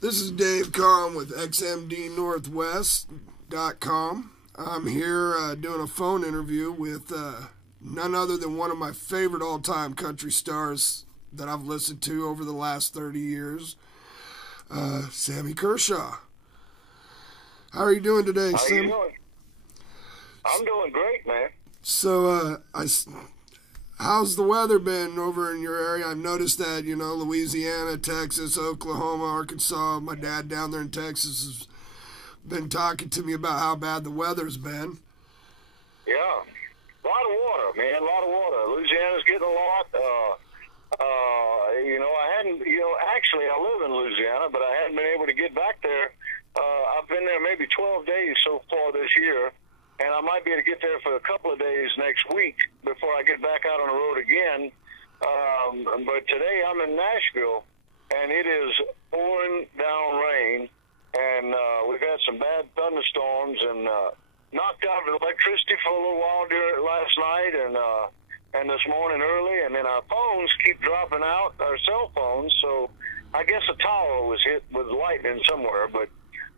This is Dave Kahn with XMD-NW.com. I'm here doing a phone interview with none other than one of my favorite all-time country stars that I've listened to over the last 30 years, Sammy Kershaw. How are you doing today, How Sam? you doing? I'm doing great, man. So, how's the weather been over in your area? I've noticed that, Louisiana, Texas, Oklahoma, Arkansas, my dad down there in Texas has been talking to me about how bad the weather's been. Yeah. A lot of water, man. A lot of water. Louisiana's getting a lot. Actually, I live in Louisiana, but I hadn't been able to get back there. I've been there maybe 12 days so far this year, and I might be able to get there for a couple of days next week before I get back out on the road again. But today I'm in Nashville, and it is pouring down rain, and we've had some bad thunderstorms and knocked out the electricity for a little while last night and this morning early, and then our phones keep dropping out, our cell phones, so I guess a tower was hit with lightning somewhere, but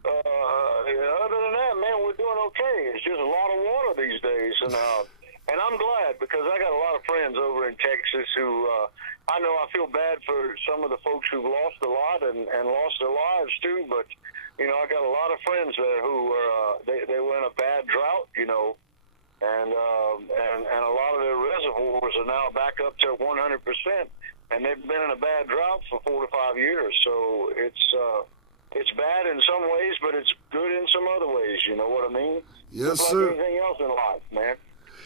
other than that, man, we're doing okay. It's just a lot of water these days, and I'm glad because I got a lot of friends over in Texas who I know I feel bad for some of the folks who've lost a lot and lost their lives too, but I got a lot of friends there who were they were in a bad drought, and a lot of their reservoirs are now back up to 100%, and they've been in a bad drought for 4 to 5 years, so it's bad in some ways, but it's good in some other ways. You know what I mean? Yes, Just sir. like anything else in life, man.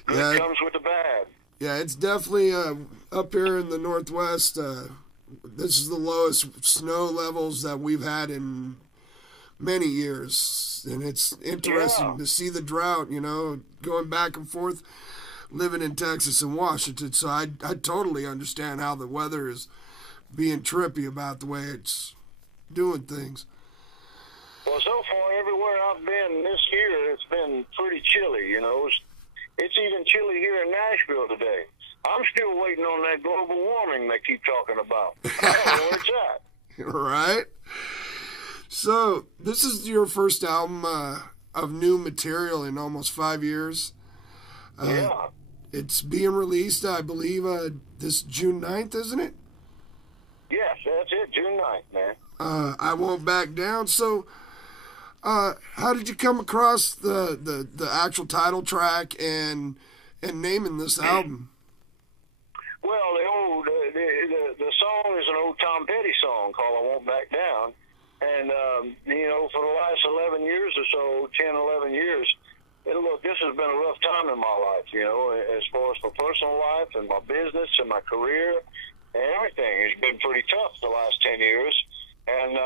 Good Yeah, comes with the bad. Yeah, it's definitely up here in the Northwest. This is the lowest snow levels that we've had in many years, and it's interesting to see the drought. Going back and forth, living in Texas and Washington. So I totally understand how the weather is being trippy about the way it's doing things. Well, so far, everywhere I've been this year, it's been pretty chilly, It's even chilly here in Nashville today. I'm still waiting on that global warming they keep talking about. I don't know where it's at. Right? So, this is your first album of new material in almost 5 years. Yeah. It's being released, I believe, this June 9th, isn't it? Yes, that's it, June 9th, man. I Won't Back Down. So, how did you come across the actual title track and naming this album? Well, the song is an old Tom Petty song called I Won't Back Down. And, for the last 11 years or so, 10, 11 years, look, this has been a rough time in my life, as far as my personal life and my business and my career and everything. It's been pretty tough the last 10 years. And,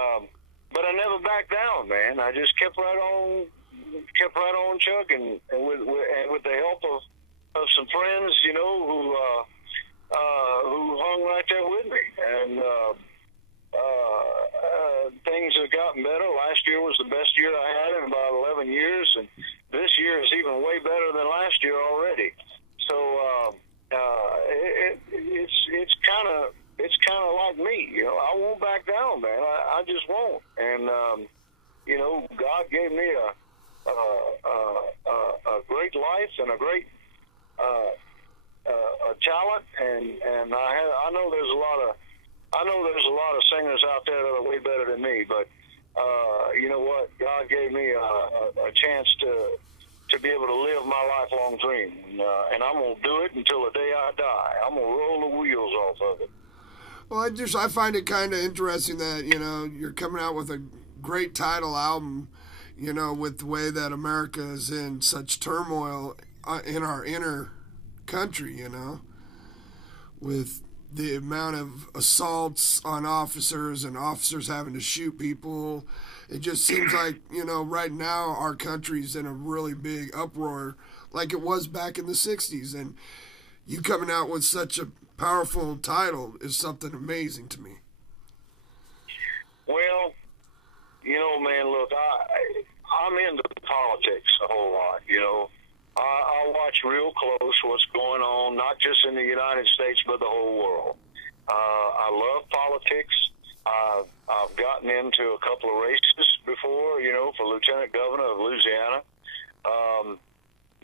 but I never backed down, man. I just kept right on chugging, and with the help of some friends, who hung right there with me, and things have gotten better. Last year was the best year I had in about 11 years, and this year is even way better than last year already. So it's kind of like me, I won't back down, man. I just won't. And God gave me a great life and a great talent, and I know there's a lot of singers out there that are way better than me, but you know what? God gave me a chance to be able to live my lifelong dream, and I'm gonna do it until the day I die. I'm gonna roll the wheels off of it. Well, I find it kind of interesting that, you're coming out with a great title album, with the way that America is in such turmoil in our inner country, with the amount of assaults on officers and officers having to shoot people. It just seems like, right now our country's in a really big uproar like it was back in the 60s. And you coming out with such a powerful title is something amazing to me. Well, man, look, I'm into politics a whole lot, I watch real close what's going on, not just in the United States, but the whole world. I love politics. I've gotten into a couple of races before, you know, for lieutenant governor of Louisiana.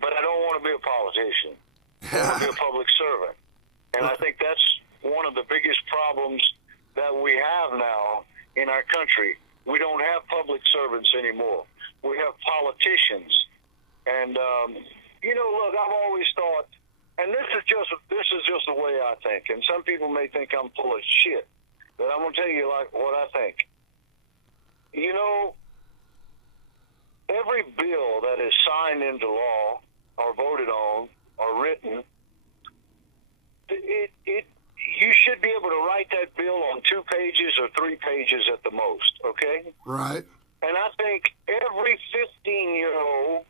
But I don't want to be a politician. I want to be a public servant. And I think that's one of the biggest problems that we have now in our country. We don't have public servants anymore. We have politicians. And, you know, look, I've always thought, and this is just the way I think, and some people may think I'm full of shit, but I'm going to tell you like what I think. You know, every bill that is signed into law or voted on or written, you should be able to write that bill on 2 pages or 3 pages at the most, okay? Right. And I think every 15-year-old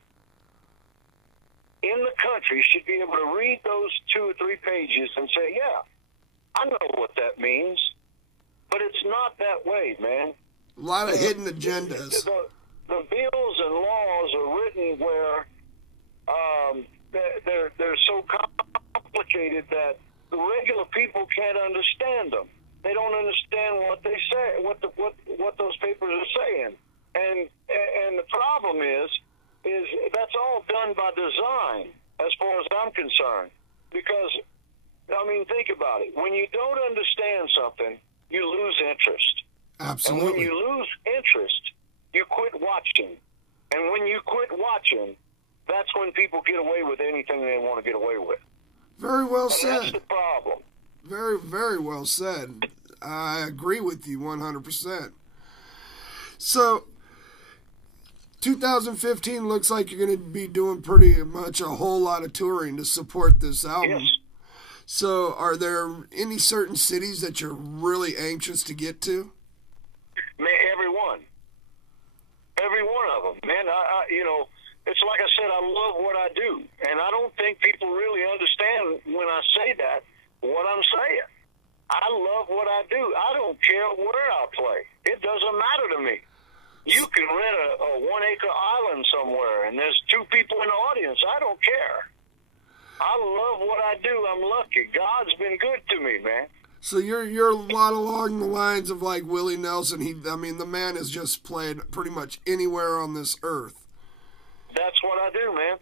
in the country should be able to read those 2 or 3 pages and say, yeah, I know what that means. But it's not that way, man. A lot of hidden agendas. The bills and laws are written where they're so complicated that the regular people can't understand them. They don't understand what they say, what those papers are saying. And the problem is that's all done by design, as far as I'm concerned. Because, I mean, think about it. When you don't understand something, you lose interest. Absolutely. And when you lose interest, you quit watching. And when you quit watching, that's when people get away with anything they want to get away with. Very well and said. That's the problem. Very, very well said. I agree with you 100%. So, 2015 looks like you're going to be doing pretty much a whole lot of touring to support this album. Yes. So, are there any certain cities that you're really anxious to get to? Man, every one of them. Man, I you know, it's like I said, I love what I do, and I don't think people really understand when I say that what I'm saying. I love what I do. I don't care where I play. It doesn't matter to me. You can rent a 1-acre island somewhere, and there's 2 people in the audience. I don't care. I love what I do. I'm lucky. God's been good to me, man. So you're a lot along the lines of like Willie Nelson. I mean, the man has just played pretty much anywhere on this earth. That's what I do, man.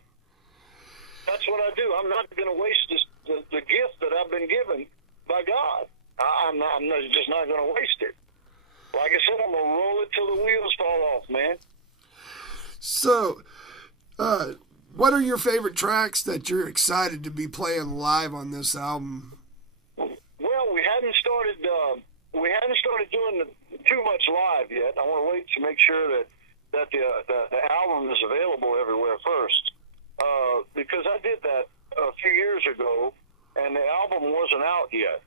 That's what I do. I'm not going to waste the gift that I've been given by God. I'm just not going to waste it. Like I said, I'm going to roll it till the wheels fall off, man. So, what are your favorite tracks that you're excited to be playing live on this album? Well, we hadn't started doing too much live yet. I want to wait to make sure that the album is available everywhere first, because I did that a few years ago, and the album wasn't out yet.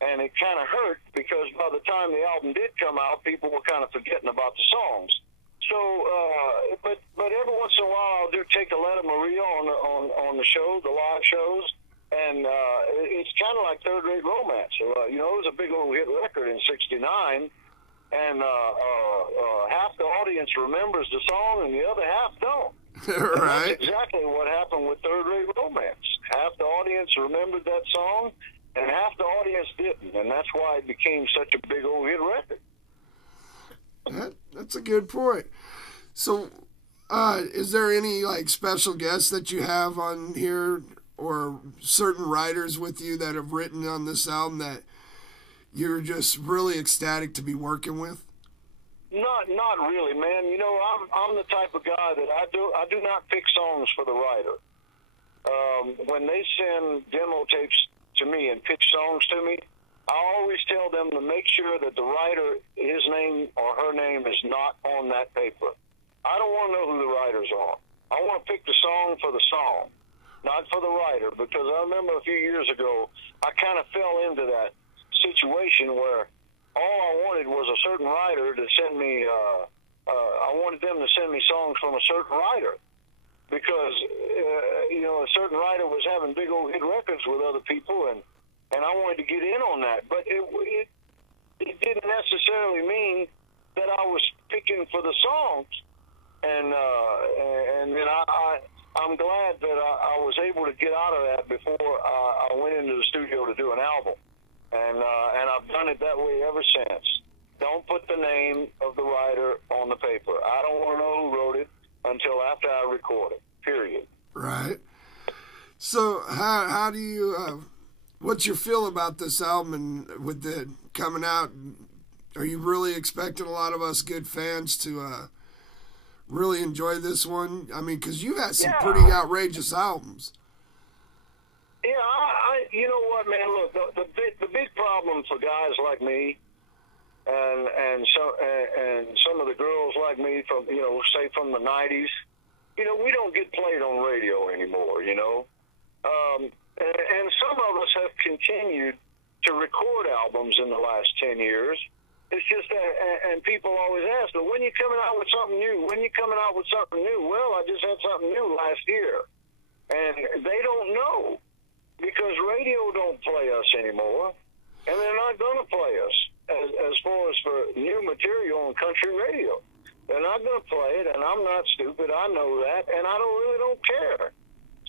And it kind of hurt because by the time the album did come out, people were kind of forgetting about the songs. So, but every once in a while, I'll do Take a Letter Maria on the show, the live shows, and it's kind of like Third Rate Romance. You know, it was a big old hit record in '69, and half the audience remembers the song, and the other half don't. Right. That's exactly what happened with Third Rate Romance. Half the audience remembered that song, and half the audience didn't, and that's why it became such a big old hit record. That's a good point. So, is there any like special guests that you have on here, or certain writers with you that have written on this album that you're just really ecstatic to be working with? Not really, man. You know, I'm the type of guy that I do not pick songs for the writer. When they send demo tapes to me and pitch songs to me, I always tell them to make sure that the writer, his name or her name, is not on that paper. I don't want to know who the writers are. I want to pick the song for the song, not for the writer, because I remember a few years ago, I kind of fell into that situation where all I wanted was a certain writer to send me, I wanted them to send me songs from a certain writer, because, you know, a certain writer was having big old hit records with other people, and I wanted to get in on that. But it didn't necessarily mean that I was picking for the songs. And then I'm glad that I was able to get out of that before I went into the studio to do an album. And I've done it that way ever since. don't put the name of the writer on the paper. I don't want to know who wrote it until after I record it, period. Right. So how do you, what's your feel about this album and with it coming out? Are you really expecting a lot of us good fans to really enjoy this one? I mean, because you had some pretty outrageous albums. Yeah, you know what, man? Look, the big problem for guys like me, and some of the girls like me from, you know, say from the '90s, you know, we don't get played on radio anymore. You know, and some of us have continued to record albums in the last 10 years. It's just that, and people always ask, "Well, when you coming out with something new? When you coming out with something new?" Well, I just had something new last year, and they don't know. Because radio don't play us anymore, and they're not going to play us as far as for new material on country radio. They're not going to play it, and I'm not stupid. I know that, and I don't care.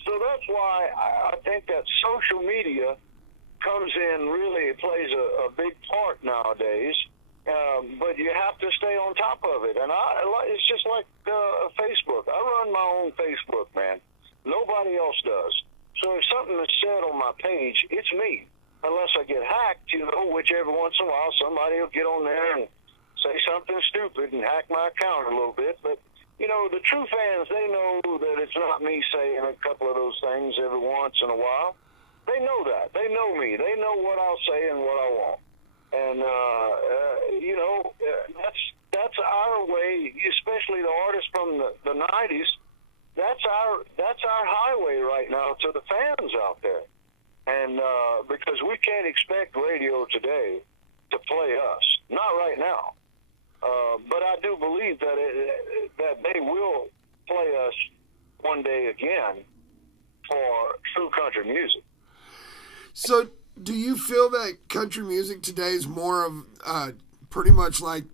So that's why I think that social media comes in, really plays a big part nowadays, but you have to stay on top of it. And it's just like Facebook. I run my own Facebook, man. Nobody else does. So if something is said on my page, it's me. Unless I get hacked, you know, which every once in a while somebody will get on there and say something stupid and hack my account a little bit. But, you know, the true fans, they know that it's not me saying a couple of those things every once in a while. They know that. They know me. They know what I'll say and what I want. And, you know, that's our way, especially the artists from the 90s. That's our highway right now to the fans out there, and because we can't expect radio today to play us, not right now. But I do believe that that they will play us one day again for true country music. So, do you feel that country music today is more of pretty much like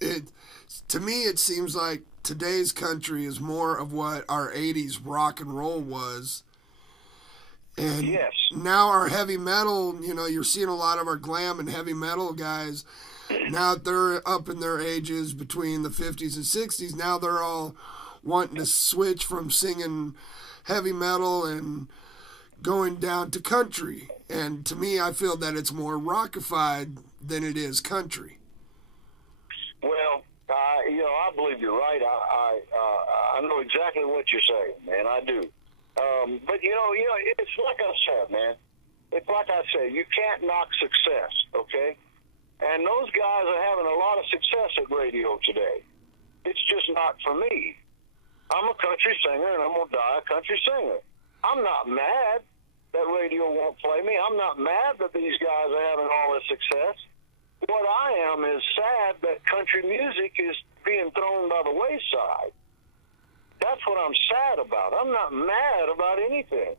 it? To me, it seems like today's country is more of what our 80s rock and roll was. And yes. Now our heavy metal, you know, you're seeing a lot of our glam and heavy metal guys, now that they're up in their ages between the 50s and 60s, now they're all wanting to switch from singing heavy metal and going down to country. And to me, I feel that it's more rockified than it is country. Well, you know, I believe you're right. I know exactly what you're saying, man. I do. But you know, it's like I said, man. It's like I said. You can't knock success, okay? And those guys are having a lot of success at radio today. It's just not for me. I'm a country singer, and I'm gonna die a country singer. I'm not mad that radio won't play me. I'm not mad that these guys are having all this success. What I am is sad that country music is being thrown by the wayside. That's what I'm sad about. I'm not mad about anything.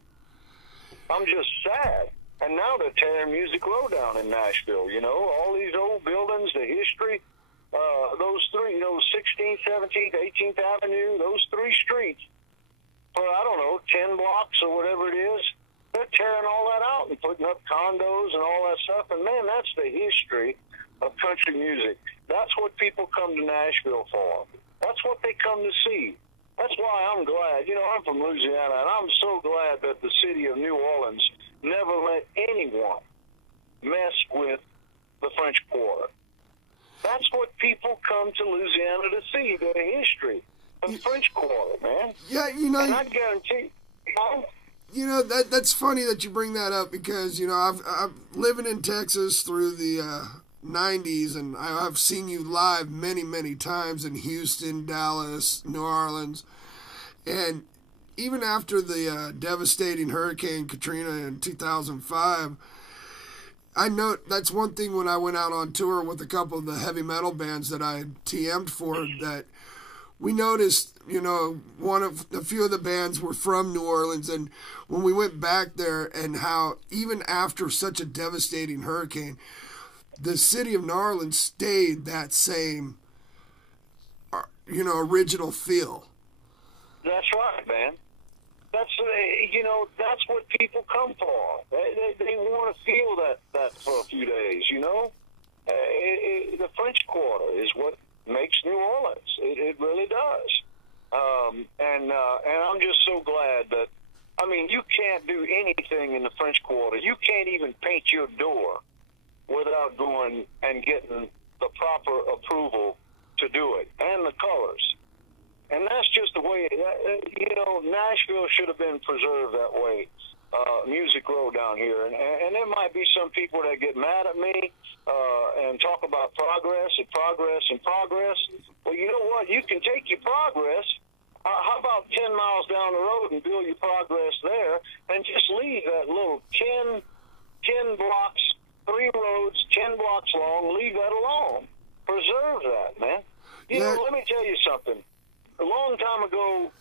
I'm just sad. And now they're tearing Music Row down in Nashville, you know, all these old buildings, the history, those three, you know, 16th, 17th, 18th Avenue, those three streets, for, I don't know, 10 blocks or whatever it is, they're tearing all that out and putting up condos and all that stuff. And, man, that's the history of country music. That's what people come to Nashville for. That's what they come to see. That's why I'm glad. You know, I'm from Louisiana, and I'm so glad that the city of New Orleans never let anyone mess with the French Quarter. That's what people come to Louisiana to see, the history of the French Quarter, man. Yeah, you know. And I guarantee, you know, that's funny that you bring that up because, you know, I've living in Texas through the 90s, and I've seen you live many, many times in Houston, Dallas, New Orleans. And even after the devastating Hurricane Katrina in 2005, I know that's one thing when I went out on tour with a couple of the heavy metal bands that I TM'd for, that we noticed, you know, a few of the bands were from New Orleans, and when we went back there, and how even after such a devastating hurricane, the city of New Orleans stayed that same, you know, original feel. That's right, man. That's, you know, that's what people come for. They want to feel that for a few days, you know? The French Quarter is what makes New Orleans. It really does. And I'm just so glad that, I mean, you can't do anything in the French Quarter. You can't even paint your door without going and getting the proper approval to do it, and the colors. And that's just the way, Nashville should have been preserved that way. Music Row down here. And there might be some people that get mad at me and talk about progress and progress and progress. Well, you know what? You can take your progress. How about 10 miles down the road and build your progress there and just leave that little 10 blocks, 3 roads, 10 blocks long, leave that alone. Preserve that, man. You know, let me tell you something. A long time ago,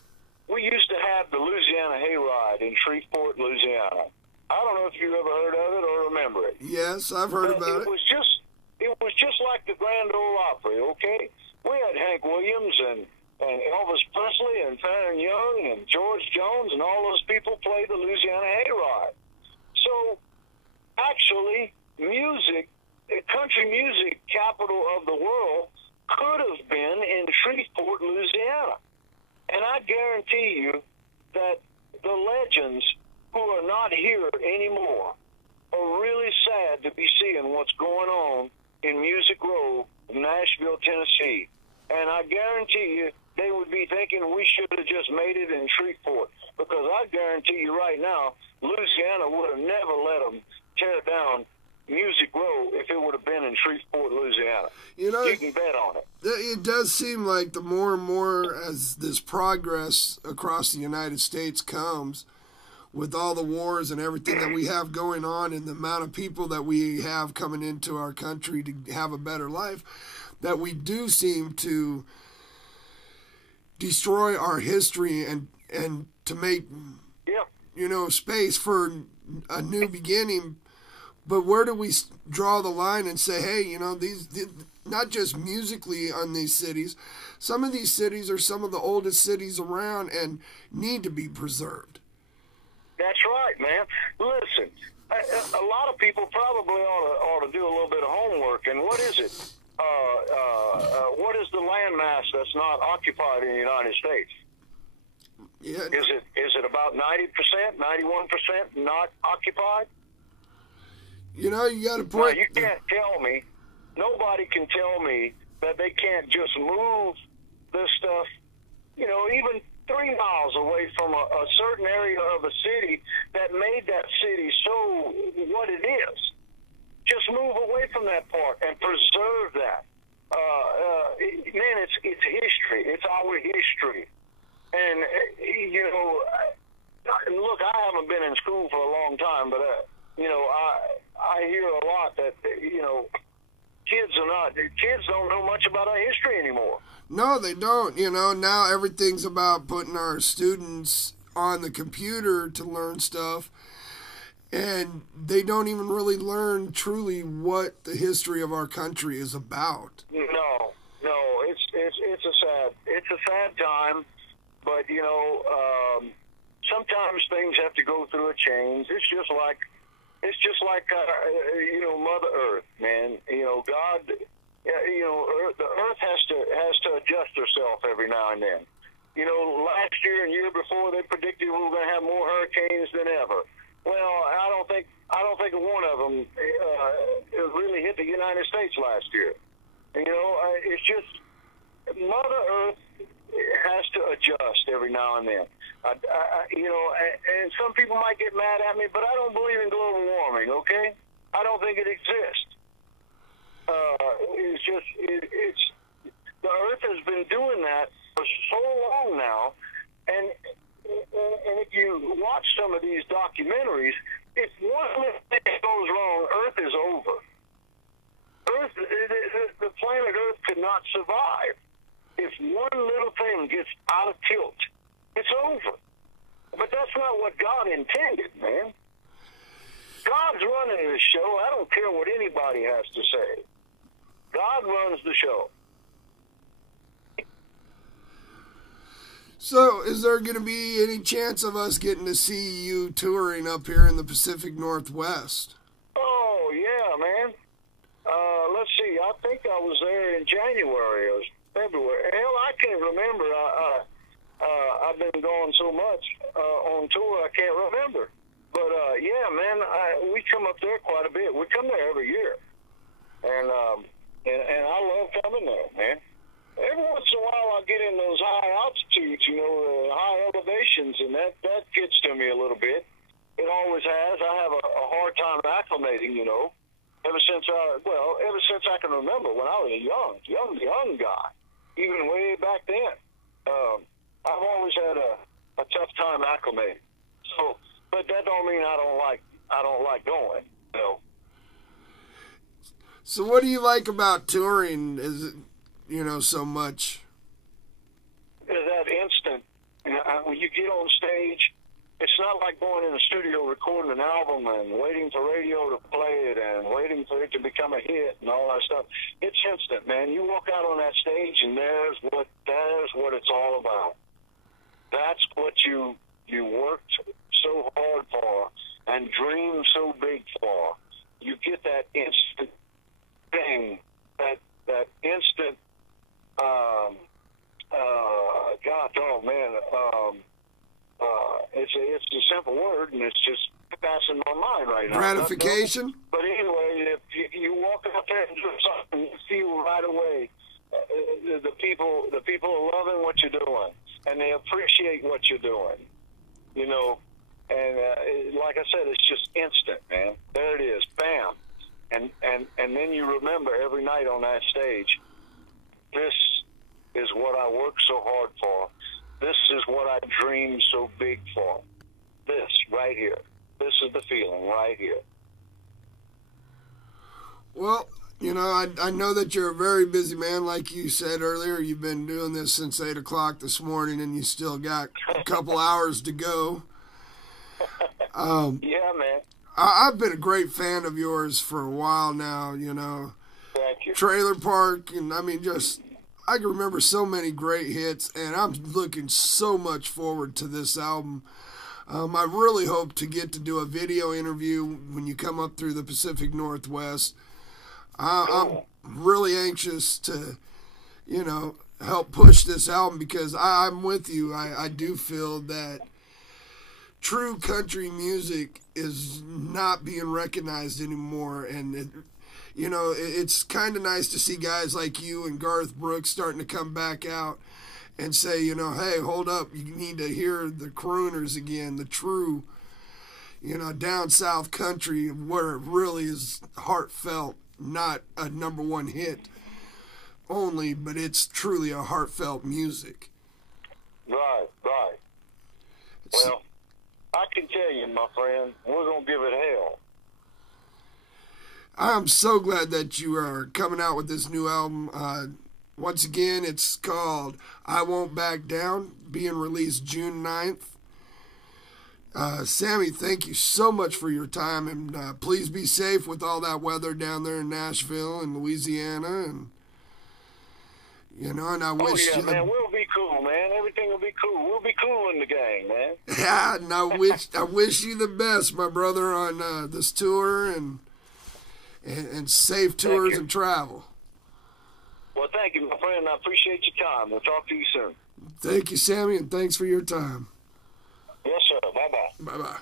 we used to have the Louisiana Hayride in Shreveport, Louisiana. I don't know if you ever heard of it or remember it. Yes, I've heard about it. It was just like the Grand Ole Opry, okay? We had Hank Williams and Elvis Presley and Farron Young and George Jones and all those people played the Louisiana Hayride. So, actually, music, country music capital of the world could have been in Shreveport, Louisiana. And I guarantee you that the legends who are not here anymore are really sad to be seeing what's going on in Music Row, Nashville, Tennessee. And I guarantee you they would be thinking we should have just made it in Shreveport. Because I guarantee you right now, Louisiana would have never let them tear down Music Row if it would have been in Shreveport, Louisiana. You can bet on it. It does seem like the more and more as this progress across the United States comes, with all the wars and everything that we have going on and the amount of people that we have coming into our country to have a better life, that we do seem to destroy our history and to make, space for a new beginning. But where do we draw the line and say, hey, these not just musically on these cities, some of these cities are some of the oldest cities around and need to be preserved. That's right, man. Listen, a lot of people probably ought to do a little bit of homework. And what is it? What is the landmass that's not occupied in the United States? Yeah. Is it about 90%, 91% not occupied? You got to point. Now, you can't tell me, nobody can tell me that they can't just move this stuff, even 3 miles away from a certain area of a city that made that city so what it is. Just move away from that part and preserve that. Man, it's history. It's our history. And, look, I haven't been in school for a long time, but, I hear a lot that, kids don't know much about our history anymore. No, they don't. Now everything's about putting our students on the computer to learn stuff, and they don't even really learn truly what the history of our country is about. No, it's a sad time, but sometimes things have to go through a change. It's just like Mother Earth, man. God, the Earth has to adjust herself every now and then. Last year and year before they predicted we were going to have more hurricanes than ever. Well, I don't think one of them really hit the United States last year. It's just Mother Earth has to adjust every now and then. And some people might get mad at me, but I don't believe in global warming, okay? I don't think it exists. It's the Earth has been doing that for so long now, and if you watch some of these documentaries, if one thing goes wrong, Earth is over. The planet Earth could not survive. If one little thing gets out of tilt, it's over. But that's not what God intended, man. God's running the show. I don't care what anybody has to say. God runs the show. So, is there going to be any chance of us getting to see you touring up here in the Pacific Northwest? Oh, yeah, man. Let's see. I think I was there in January or February. Hell, I can't remember. I've been gone so much on tour, I can't remember. But yeah, man, we come up there quite a bit. We come there every year, and I love coming there, man. Every once in a while, I get in those high altitudes, high elevations, and that gets to me a little bit. It always has. I have a hard time acclimating, ever since I can remember when I was a young guy, even way back then. I've always had a tough time acclimating. So, but that don't mean I don't like going, So what do you like about touring? Is it, so much? Is that instant. When you get on stage, it's not like going in the studio recording an album and waiting for radio to play it and waiting for it to become a hit and all that stuff. It's instant, man. You walk out on that stage and there's what it's all about. That's what you worked so hard for and dreamed so big for. You get that instant thing, that instant, it's a simple word, and it's just passing my mind right now. Gratification? But anyway, if you walk out there and do something, you feel right away the people are loving what you're doing, and they appreciate what you're doing, And like I said, it's just instant, man. There it is, bam. And then you remember every night on that stage, this is what I worked so hard for. This is what I dreamed so big for. This right here. This is the feeling right here. Well, I know that you're a very busy man. Like you said earlier, you've been doing this since 8 o'clock this morning, and you still got a couple hours to go. Yeah, man. I've been a great fan of yours for a while now, Thank you. Trailer Park, and I can remember so many great hits, and I'm looking so much forward to this album. I really hope to get to do a video interview when you come up through the Pacific Northwest. I'm really anxious to, help push this album because I'm with you. I do feel that true country music is not being recognized anymore, and it's kind of nice to see guys like you and Garth Brooks starting to come back out and say, hey, hold up, you need to hear the crooners again, the true, down south country where it really is heartfelt, not a number one hit only, but it's truly a heartfelt music. Right. Well, I can tell you, my friend, we're going to give it hell. I'm so glad that you are coming out with this new album. Once again, it's called I Won't Back Down, being released June 9th. Sammy, thank you so much for your time, and please be safe with all that weather down there in Nashville and Louisiana, and and I wish you man, we'll be cool, man. Everything will be cool. We'll be cool in the gang, man. Yeah, and I wish you the best, my brother, on this tour and safe tours and travel. Well, thank you, my friend. I appreciate your time. We'll talk to you soon. Thank you, Sammy, and thanks for your time. Yes, sir. Bye-bye. Bye-bye.